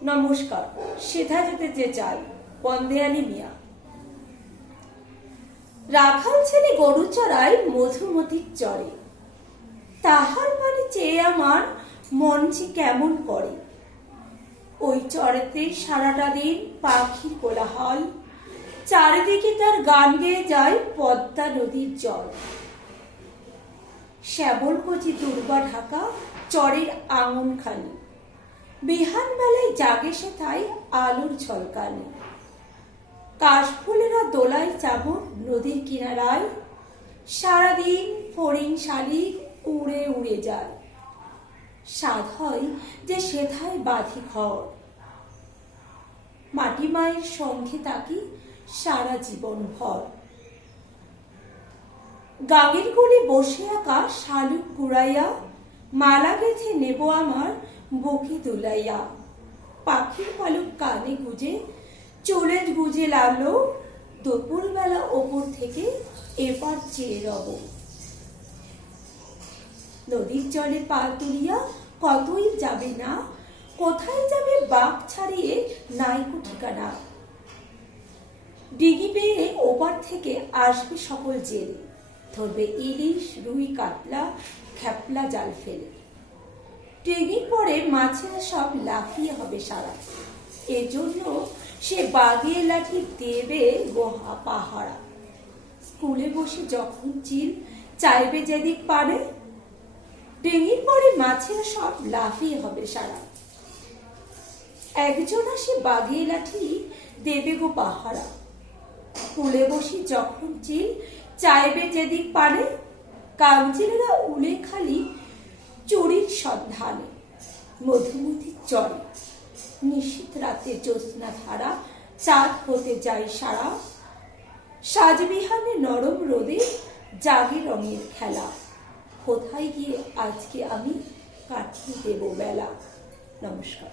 নমস্কার। সেথা যেতে যে চাই, বন্দেয়ালী মিয়া। রাখাল ছেলে গরু চড়ায় মধুমতির চরে, তাহার মানে চেয়ে আমার মন যে কেমন করে। ওই চরেতে সারাটা দিন পাখির কোলাহল, চারিদিকে তার গান গেয়ে যায় পদ্মা নদীর জল। শ্যাবল কচি দুর্বা ঢাকা চরের আঙনখানি, বিহান বেলায় জাগে সেথায় আলোর ঝলকানি। কাশফুলেরা দোলায় চাবর নদীর কিনারায়, সারাদিন ফড়িং শালিক উড়ে উড়ে যায়। সাধ হয় যে সেথায় বাঁধি ঘর, মাটি মায়ের সঙ্গে তাকি সারা জীবন ভর। গাগের কোলে বসে আঁকা শালুক কুড়াইয়া, মালা গেথে নেব আমার বুকে দুলাইয়া। পাখির পালক কানে গুজে চলে গুজে লাগলো, দুপুর বেলা ওপর থেকে এবার চেয়ে রব। নদীর জলে পা তুলিয়া কতই যাবে না, কোথায় যাবে বাঘ ছাড়িয়ে নাইকো ঠিকানা। ডিগি বেয়ে ওপার থেকে আসবে সকল জেলে, ধরবে ইলিশ রুই কাতলা খ্যাপলা জাল ফেলে। ডিগির পরে মাছেরা সব লাফিয়ে হবে সারা, এজন্য সে বাগিয়ে লাঠি দেবে গোহা পাহারা। স্কুলে বসে যখন চিল চাইবে যেদিক পারে, ডিঙির পরে মাছেরা সব লাফিয়ে হবে সারা। একজন আসে বাগিয়ে লাঠি দেবে গো পাহারা। স্কুলে বসে যখন চিল চাইবে যেদিক পারে, কাগজেরা উলে খালি চুরির সন্ধানে। মধুমতির চরে নিশীথ রাতে জ্যোৎস্না ধারা, চাঁদ হতে যায় সারা। সাজবিহানে নরম রোদে জাগে রঙের খেলা, কোথায় গিয়ে আজকে আমি কাটিয়ে দেব বেলা। নমস্কার।